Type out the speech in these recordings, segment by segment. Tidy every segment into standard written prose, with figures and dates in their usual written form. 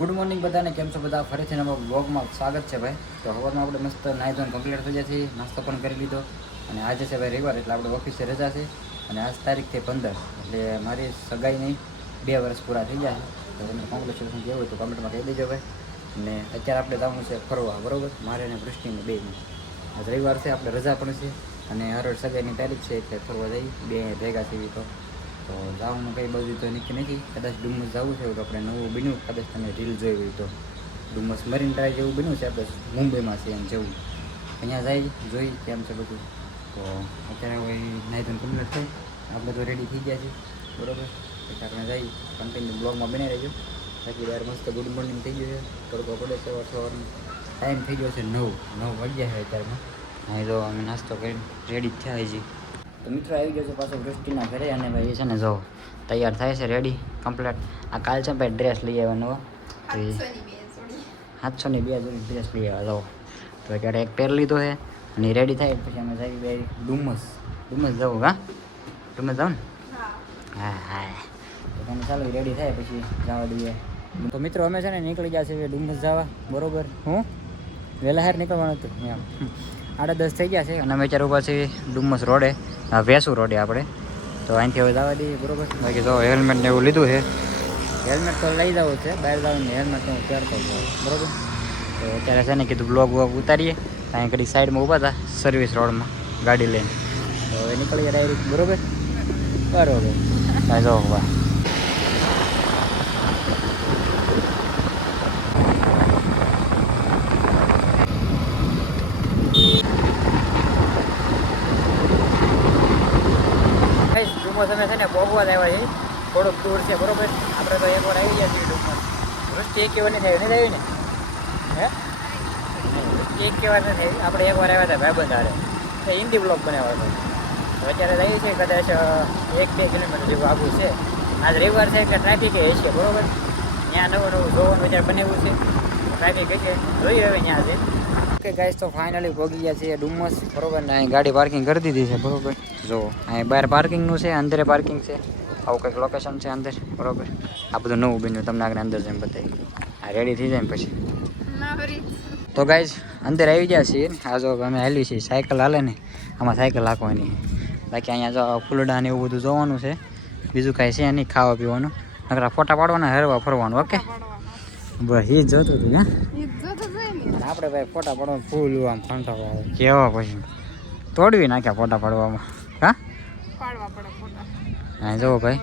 Good morning બધાને, કેમ છો બધા? ફરીથી નવા બ્લોગમાં સ્વાગત છે ભાઈ. તો હવારમાં આપણે મસ્ત નાહી ધોઈને કમ્પ્લીટ થઈ જાય છે, નાસ્તો પણ કરી લીધો અને આજે છે ભાઈ રવિવાર, એટલે આપણે ઓફિસે રજા છે અને આજ તારીખ છે 15, એટલે મારી સગાઈની 2 વર્ષ પૂરા થઈ ગયા છે. તો તમને કોંગ્રેચ્યુલેશન કહેવું હોય તો કમેન્ટમાં કહી દેજો ભાઈ. અને અત્યારે આપણે જવાનું છે ફરવા, બરાબર? મારે અને વૃષ્ટિને બેને આજ રવિવાર છે, આપણે રજા પણ છે અને હરોળ સગાઈની તારીખ છે, એટલે ફરવા જઈ બે ભેગા થઈ. તો જવાનું કંઈ બધું તો નક્કી નથી. કદાચ ડુમ્મસ જવું છે તો આપણે નવું બન્યું, કદાચ તમે રીલ જોઈ હોય તો ડુમ્મસ મરીન ડ્રાઈવ જેવું બન્યું છે, આપણે મુંબઈમાં છે એમ જેવું. અહીંયા જઈ જોઈ કેમ છે બધું. તો અત્યારે હવે નાઈ ધોઈને કમ્પ્લીટ થઈ, આપણે તો રેડી થઈ ગયા છે, બરાબર? એટલે આપણે જઈ કન્ટિન્યુ બ્લોગમાં બનાવી રહેજો. બાકી યાર મસ્ત ગુડ મોર્નિંગ થઈ ગયું છે, તડકો પડે સવારનો ટાઈમ થઈ ગયો છે 9 વાગ્યા છે અત્યારમાં. અહીં તો અમે નાસ્તો કરીને રેડી જ થયા છીએ. તો મિત્રો આવી ગયો છે પાછો વૃષ્ટિના ઘરે અને ભાઈ છે ને જો તૈયાર થાય છે, રેડી કમ્પ્લીટ. આ કાલ છે ભાઈ ડ્રેસ લઈ આવ્યો 700ની 2 જોડી ડ્રેસ લઈ આવ્યા જો. તો અત્યારે એક પહેર લીધો છે અને રેડી થાય પછી અમે જઈએ બે ડુમ્મસ જવું. હા ડુમ્મસ જાવ ને? હા તો તમે ચાલો રેડી થાય પછી જવા દઈએ. તો મિત્રો અમે છે ને નીકળી ગયા છે ડુમ્મસ જવા, બરોબર? હું વહેલા હાર નીકળવાનું હતું એમ 8:30 થઈ ગયા છે અને અમે અત્યારે ઉભા છીએ ડુમ્મસ રોડે, વેસુ રોડે આપણે. તો અહીંથી હવે જવા દઈએ, બરોબર? બાકી જો હેલ્મેટ ને એવું લીધું છે, હેલ્મેટ તો લઈ જવું છે, બહાર જવાનું હેલ્મેટ તો હું પહેરતો જ જાઉં, બરોબર? તો અત્યારે છે ને કીધું બ્લોગ ઉતારીએ. અહીં ઘડી સાઈડમાં ઊભા હતા સર્વિસ રોડમાં ગાડી લઈને. તો હવે નીકળીએ ડાયરેક્ટ, બરોબર? કાંઈ જો વાહ તમે છે ને બહુવા જ આવ્યા છે, થોડુંક દૂર છે, બરોબર? આપણે તો એકવાર આવી ગયા છીએ ડુમ્મસ. વૃષ્ટિ એક વાર નથી આવી, નથી આવી ને? હે વૃષ્ટિ એક વાર નથી આવી, આપણે એકવાર આવ્યા હતા ભાઈબંધ હારે, એ હિન્દી બ્લોગ બનાવ્યો હતો. તો અત્યારે જઈએ છીએ કદાચ 1-2 કિલોમીટર જેવું આગું છે. આજ રવિવાર છે એટલે ટ્રાફિક એ છે, બરોબર? ત્યાં નવું જોવાનું અત્યારે બનાવ્યું છે, ટ્રાફિક છે, જોઈએ હવે ત્યાં છે. ઓકે ગાઈસ, તો ફાઇનલી પહોંચી ગયા છીએ ડુમ્મસ, બરોબર? ને અહીં ગાડી પાર્કિંગ કરી દીધી છે, બરોબર? જો અહીં બહાર પાર્કિંગનું છે, અંદર પાર્કિંગ છે, આવું કંઈક લોકેશન છે અંદર, બરોબર? આ બધું નવું બન્યું, તમને આગળ અંદર જઈને બતાવી. આ રેડી થઈ જાય ને પછી તો ગાઈસ અંદર આવી ગયા છીએ. આ જો અમે હાલી છીએ, સાયકલ હાલે ને આમાં સાયકલ હાંકવાની. બાકી અહીંયા જો ફૂલડા ને એવું બધું જોવાનું છે, બીજું કાંઈ છે નહીં, ખાવા પીવાનું. નકરા ફોટા પાડવાના, હરવા ફરવાનું. ઓકે બસ એ જ જોતું હતું. હા આપણે ભાઈ ફોટા પાડવા ફૂલ આમ કંટાળો આવે કેવા, પછી તોડવી નાખ્યા ફોટા પાડવામાં. હા હા જુઓ ભાઈ,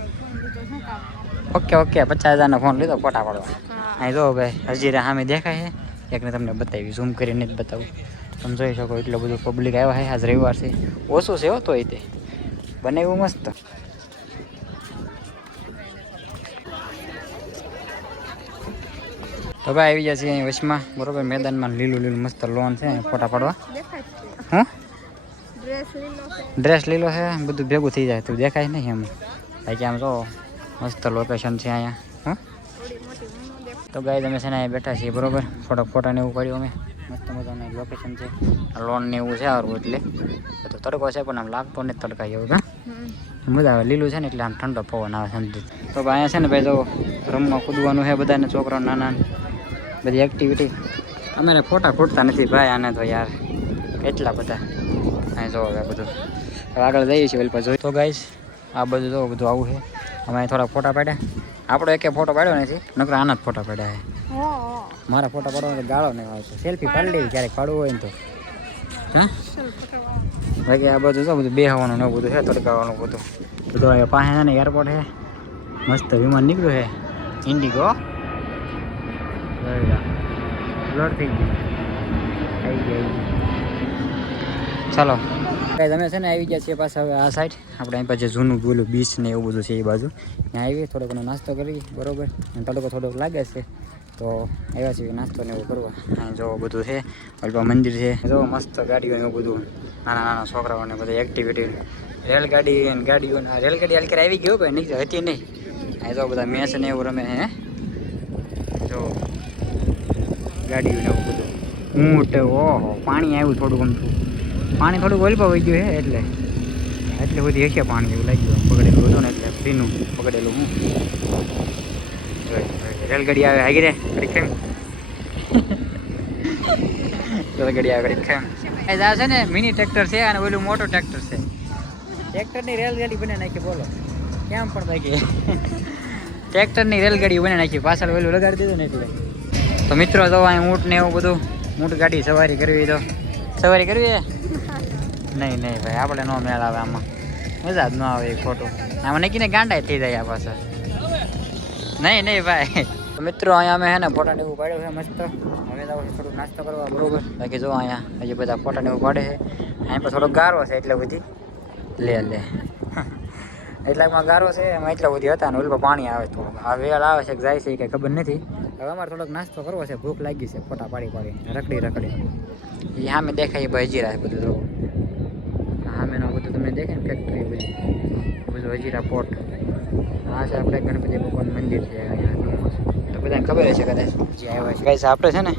ઓકે 50,000નો ફોન લીધો ફોટા પાડવા. અહીં જુઓ ભાઈ, હજીરા સામે દેખાય છે, એકને તમને બતાવી, ઝૂમ કરીને જ બતાવું. તમે જોઈ શકો એટલું બધું પબ્લિક આવ્યા છે. આજ રવિવાર છે, ઓછું છે હો, તોય તે બનાવ્યું મસ્ત. તો ભાઈ આવી ગયા છીએ અહીં વચમાં, બરોબર? મેદાનમાં લીલું મસ્ત લોન છે, ફોટા પાડવા. હું ડ્રેસ લીલો છે, બધું ભેગું થઈ જાય તો દેખાય નહીં એમ. બાકી આમ જો મસ્ત લોકેશન છે અહીંયા. હા તો ગાય તમે છે ને અહીંયા બેઠા છીએ, બરોબર? ફોટાને એવું કર્યું અમે, મસ્ત મજાનું લોકેશન છે. લોન ને એવું છે સારું, એટલે બધું તડકો છે પણ આમ લાગતો નથી તડકા જેવું. હા મજા આવે, લીલું છે ને એટલે આમ ઠંડો પવન આવે સમજી. તો ભાઈ અહીંયા છે ને ભાઈ જો રમવા કૂદવાનું છે બધાને, છોકરાઓ નાના બધી એક્ટિવિટી. અમારે ફોટા ખૂટતા નથી ભાઈ આને તો યાર, એટલા બધા. અહીં જો હવે બધું હવે આગળ જઈએ છીએ પેલી જોઈ. તો ગાઈશ આ બધું જો બધું આવું છે. અમે થોડા ફોટા પાડ્યા, આપણો એકે ફોટો પાડ્યો નથી, નકર આના જ ફોટા પાડ્યા છે. મારા ફોટા પાડવાનો ગાળો નહીં આવતો, સેલ્ફી પાડી લેવી ક્યારેક પાડવું હોય ને તો. હા બાકી આ બધું જો બધું બેહવાનું ને બધું છે, તડકાવાનું બધું અહીંયા પાસે છે ને એરપોર્ટ છે, મસ્ત વિમાન નીકળ્યું છે ઇન્ડિગો. બ્લર થઈ ગયું, આવી ગયા. ચાલો તમે છે ને આવી ગયા છીએ પાછા હવે આ સાઈડ. આપણે અહીં પાસે જૂનું બોલું બીચ ને એવું બધું છે એ બાજુ, ત્યાં આવી થોડો ઘણો નાસ્તો કરી, બરોબર? અને તડકો થોડોક લાગે છે તો આવ્યા છીએ નાસ્તો ને એવું કરવા. અહીં જો બધું છે, અલ્પા મંદિર છે, જો મસ્ત ગાડીઓ એવું બધું, નાના છોકરાઓને બધી એક્ટિવિટી, રેલગાડી અને ગાડીઓ. રેલગાડી હાલ આવી ગયો ભાઈ, નીકળી હતી નહીં. અહીં જો બધા મેચ ને એવું રમે હે, જો ગાડીઓ ને એવું બધું. ઊંટ, ઓહો પાણી આવ્યું થોડું ગમતું, પાણી થોડુંક ઓલપા વહી ગયું છે એટલે બધી હશે પાણી એવું લાગ્યું. પકડેલું હતું ને એટલે ફ્રીનું પકડેલું હું રેલગાડી આવે હાગી રે ઘડીક કેમ રેલગાડી આવે ઘડીક કેમ આ છે ને મિની ટ્રેક્ટર છે અને ઓલું મોટો ટ્રેક્ટર છે. ટ્રેક્ટરની રેલગાડી બને નાખી બોલો કેમ પણ બાકી ટ્રેક્ટરની રેલગાડી બને નાખી પાછળ ઓલું લગાડી દીધું ને એટલે. તો મિત્રો તો અહીં ઊંટ ને એવું બધું ઊંટ ગાડી સવારી કરવી તો સવારી કરવી નહીં નહીં ભાઈ આપણે નો મેળ આવે આમાં મજા જ ન આવે એ ખોટું આમાં નક્કીને ગાંડા થઈ જાય આ પાછા નહીં નહીં ભાઈ. તો મિત્રો અહીંયા અમે હે ને ફોટા ને એવું પાડ્યું છે મસ્ત. હવે તો થોડુંક નાસ્તો કરવા બરોબર. બાકી જો અહીંયા હજી બધા ફોટા ને એવું પાડે છે. અહીં પર થોડોક ગારો છે એટલે બધી લે એટલામાં ગારો છે એમાં એટલા બધી હતા ને ઓલું પાણી આવે થોડુંક આ વેળ આવે છે જાય છે એ કંઈ ખબર નથી. હવે અમારે થોડોક નાસ્તો કરવો છે ભૂખ લાગી છે ફોટા પાડી રખડી એ સામે દેખાય ભાઈ હજીરા છે બધું જોવું સામેનું બધું તમને દેખાય ને ફેક્ટરી બધું હજીરા પોર્ટ. આ છે આપણે ગણપતિ ભગવાન મંદિર છે અહીંયા તો બધાને ખબર છે કદાચ જે આવ્યા છે ગાઈસ. આપણે છે ને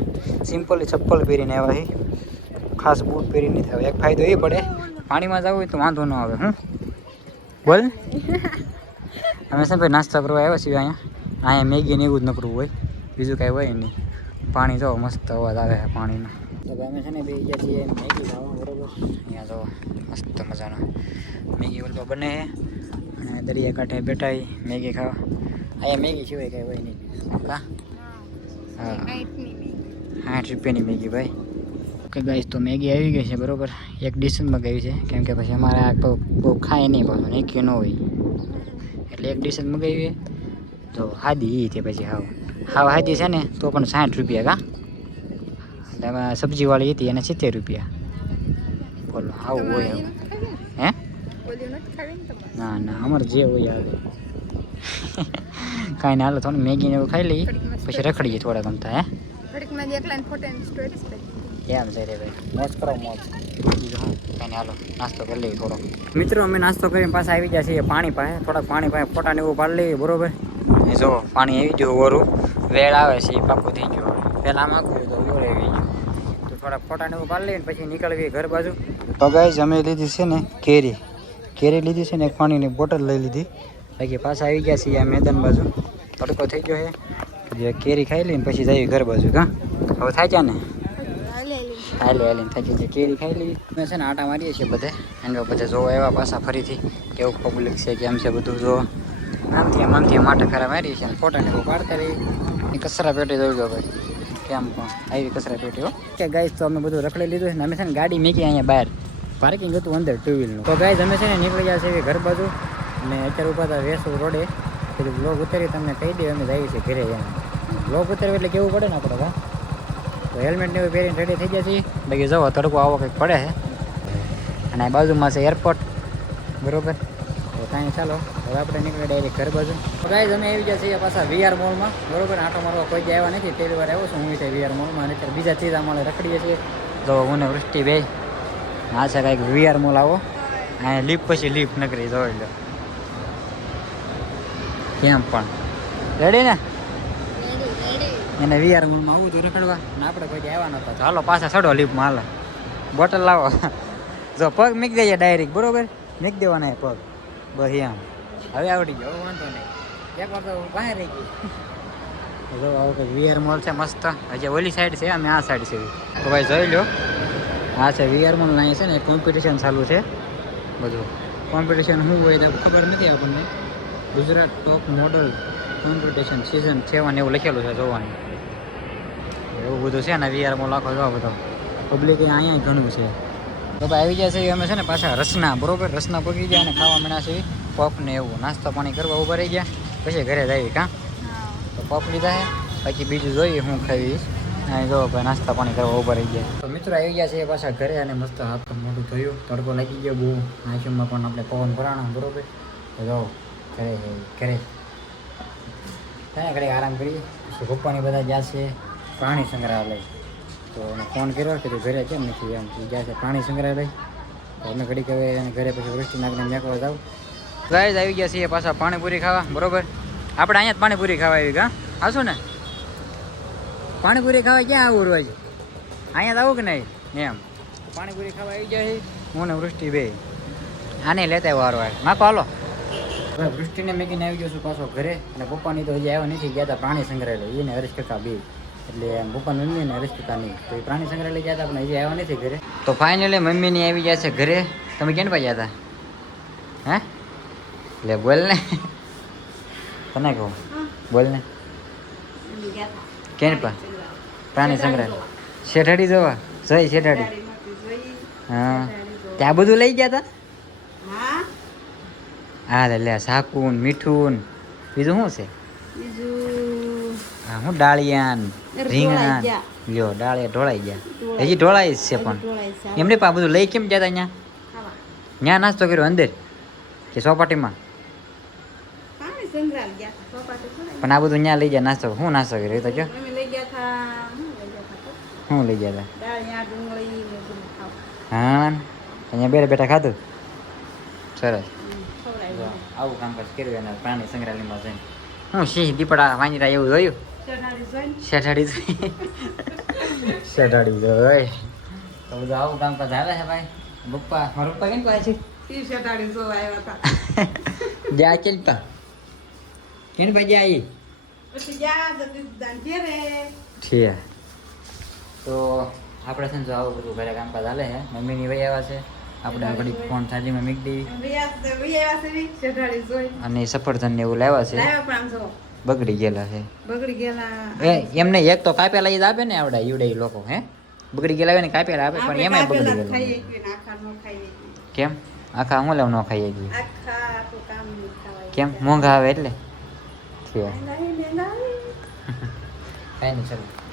સિમ્પલી ચપ્પલ પહેરીને આવ્યા છે ખાસ બૂટ પહેરી નથી આવે. એક ફાયદો એ પડે પાણીમાં જવું હોય તો વાંધો ન આવે. હું બોલ અમે છે ભાઈ નાસ્તા કરવા આવ્યા છીએ અહીંયા મેગી ને એવું જ નકરું હોય બીજું કાંઈ હોય નહીં. પાણી જો મસ્ત અવાજ આવે છે પાણીનો. તો અમે છે ને બે ગયા છીએ મેગી ખાવા બરોબર. અહીંયા જો મસ્ત મજાનો મેગી ઓલો બને છે અને દરિયા કાંઠે બેઠા મેગી ખાવા. અહીંયા મેગી સિવાય કાંઈ હોય નહીં કા. હા 60 રૂપિયાની મેગી ભાઈ. ઓકે ગાઈસ તો મેગી આવી ગઈ છે બરોબર. એક ડિશમાં ગઈ છે કેમ કે પછી અમારે આ બહુ ખાય નહીં પાછું નીકળ્યું ન હોય એટલે એક ડિશ મગાવી તો હાદી એ છે પછી હાવ હાદી છે ને તો પણ 60 રૂપિયા કા. એટલે એમાં સબ્જીવાળી હતી એને 70 રૂપિયા. બોલો આવું હોય આવું હે ના અમારે જે હોય આવે કાંઈ ના હાલો થોડું મેગીને એવું ખાઈ લઈએ પછી રખડીએ થોડા ગમતા હે એમ છે રે ભાઈ મોજ કરો મોજ. બીજું હું કાંઈ હાલો નાસ્તો કરી લઈએ થોડો. મિત્રો અમે નાસ્તો કરીને પાછા આવી ગયા છીએ પાણી પાસે. થોડાક પાણી પાસે ફોટાને એવું પાડી લઈએ બરોબર. જો પાણી આવી ગયું ઓરું વેળ આવે છે એ પાકું થઈ ગયું. પહેલાં આમ આખું તો ઓર આવી ગયું તો થોડાક ફોટાને એવું પાડી લઈએ પછી નીકળવી ઘર બાજુ. તો ગાઈસ અમે લીધી છે ને કેરી લીધી છે ને એક પાણીની બોટલ લઈ લીધી. બાકી પાછા આવી ગયા છીએ આ મેદાન બાજુ. તડકો થઈ ગયો છે જે કેરી ખાઈ લઈને પછી જઈએ ઘર બાજુ કા. હવે થાય છે ને હાલીને થાકી છે કેરી ખાઈ લઈએ. અમે છે ને આટા મારીએ છીએ બધે અને બધે જોવા એવા પાછા ફરીથી કેવું પબ્લિક છે કેમ છે બધું જોવા. આમથી માટે ખરા મારીએ છીએ અને ફોટાને એવું પાડતા રહીએ. એ કચરા પેટી જોઈ લો ભાઈ કેમ પણ આવી કચરા પેટી હો. કે ગાઈસ તો અમે બધું રખડી લીધું છે ને અમે છે ને ગાડી મૂકી અહીંયા બહાર પાર્કિંગ હતું અંદર 2 વ્હીલનું. તો ગાઈસ અમે છે ને નીકળી ગયા છીએ ઘર બાજુ અને અત્યારે ઉભા હતા વેસુ રોડે. એટલે બ્લોગ ઉતારી તમને કહી દઈએ અમે જઈએ છીએ ઘરે એમ. બ્લોગ ઉતારવું એટલે કેવું પડે ને આપણે હા. તો હેલ્મેટ ને એવું પહેરીને રેડી થઈ ગયા છીએ. બાકી જવો તડકો આવો કંઈક પડે છે અને આ બાજુમાં છે એરપોર્ટ બરોબર. તો ત્યાં ચાલો હવે આપણે નીકળીએ ડાયરેક્ટ ઘર બાજુ. તો ગાઈસ અમે આવી ગયા છીએ પાછા VR મોલમાં બરોબર. આટો મારવા કોઈ જ આવ્યા નથી પહેલી વાર આવ્યો છું હું ત્યાં VR મોલમાં. અને અત્યારે બીજા ત્રીજા માળે રખડીએ છીએ. તો હું ને વૃષ્ટિ બે આ છે કાંઈક VR મોલ આવો અહીંયા લીપ પછી લીપ નકરી જોઈ લો કેમ પણ રેડી ને એને VR મોલમાં આવું હતું રખડવા અને આપણે કોઈ આવ્યા નહોતા. તો હાલો પાછા ચડો લીપમાં હાલો બોટલ લાવો જો પગ મૂકી દઈએ ડાયરેક્ટ બરોબર. મૂકી દેવાના પગ બસ એમ હવે આવડી ગયો વાંધો નહીં. એક વાર તો બહાર રહી ગઈ. જો આવું કંઈક VR મોલ છે મસ્ત. હજી ઓલી સાઈડ છે અમે આ સાઈડ છે. તો ભાઈ જોઈ લો આ છે VR મોલ. અહીંયા છે ને કોમ્પિટિશન ચાલુ છે બધું. કોમ્પિટિશન શું હોય તો ખબર નથી આપણને. Gujarat top model competition season 7 એવું લખેલું છે જોવાની. એવું બધું છે ને VR મોલ આખો જોવા બધો પબ્લિક અહીંયા ઘણું છે. તો ભાઈ આવી ગયા છે અમે છે ને પાછા રસના બરોબર. રસના પગી ગયા અને ખાવા માંડ્યા છે પફ ને એવું. નાસ્તા પાણી કરવા ઊભા રહી ગયા પછી ઘરે જઈએ કાં. તો પફ લીધા છે બાકી બીજું જોઈએ હું ખાઈશ. અહીં જો ભાઈ નાસ્તા પાણી કરવા ઊભા રહી ગયા. તો મિત્રો આવી ગયા છે પાછા ઘરે અને મસ્ત હાથ તો મોટું થયું. તડકો લાગી ગયો બહુ. આઈસ્ક્રીમમાં પણ આપણે પવન ભરાણા બરોબર. તો જો ઘરે ત્યાં ઘરે આરામ કરીએ. પછી પપ્પાની બધા ગયા છે પ્રાણી સંગ્રહાલય. તો એને ફોન કર્યો કે તું ઘરે કેમ નથી એમ ગયા છે પ્રાણી સંગ્રહાલય. તો અમે ઘડીક હવે અને ઘરે પછી વૃષ્ટિનાગને મેકવા જાવ. ગાઈસ આવી ગયા છીએ પાછા પાણીપુરી ખાવા બરોબર. આપણે અહીંયા જ પાણીપુરી ખાવા આવી કા આવશું ને. પાણીપુરી ખાવા ક્યાં આવું રોજ અહીંયા જ આવું કે નહીં એમ. પાણીપુરી ખાવા આવી ગયા છે હું ને વૃષ્ટિ બે. આને લેતા વારો આવે નાખો હાલો હવે વૃષ્ટિને મેં કીને આવી ગયો છું પાછો ઘરે અને પપ્પાની તો હજી આવ્યા નથી ગયા હતા પ્રાણી સંગ્રહાલય એને હરીશ કાકા બે એટલે પપ્પાની મમ્મી ને હરીશ કાકા નહીં તો એ પ્રાણી સંગ્રહાલય ગયા હતા પણ હજી આવ્યા નથી ઘરે તો ફાઇનલી મમ્મીની આવી ગયા છે ઘરે તમે કેમ પા ગયા હતા હે લે બોલ ને તને કહું બોલ ને કેમ પા પ્રાણી સંગ્રહાલય શેઠાડી જોવા જઈ શેઠાડી હા ત્યાં બધું લઈ ગયા હતા હા લે સાકુન મીઠું બીજું શું છે હા હું ડાળિયાન રીંગણા લ્યો ડાળિયા ઢોળાઈ ગયા હજી ઢોળાઈ જ છે પણ એમને પા બધું લઈ કેમ ગયા હતા અહીંયા ત્યાં નાસ્તો કર્યો અંદર કે ચોપાટીમાં પણ આ બધું ત્યાં લઈ ગયા નાસ્તો શું નાસ્તો કર્યો તો કયો શું લઈ ગયા હતા હા અહીંયા બેઠા બેઠા ખાધું સરસ આવું કામકાજ કર્યું એના પ્રાણી સંગ્રહાલયમાં જઈને હું સિંહ દીપડા વાંજરા એવું જોયું શેઠાડી શેઠાડી જોઈ તો બધું આવું કામકાજ આવે છે ભાઈ પપ્પા મારા પપ્પા કેમ કહે છે જા ચલતા કેમ ભાઈ જા તો આપણે છે ને જો આવું બધું ઘરે કામકાજ હાલે છે મમ્મીની વહી આવ્યા છે આપણે ઘડી ફોન ચાર્જિંગમાં મૂકી દઈએ અને સફરજન ને એવું લાવ્યા છે બગડી ગયેલા છે એમને એક તો કાપેલા ઈ જ આપે ને આવડા ઈવડે લોકો હે બગડી ગયેલા આવે ને કાપેલા આપે પણ એમાંય બગડી ગયેલા કેમ આખા હું લેવ ન ખાઈએ કેમ મોંઘા આવે એટલે કાંઈ નહીં ચાલો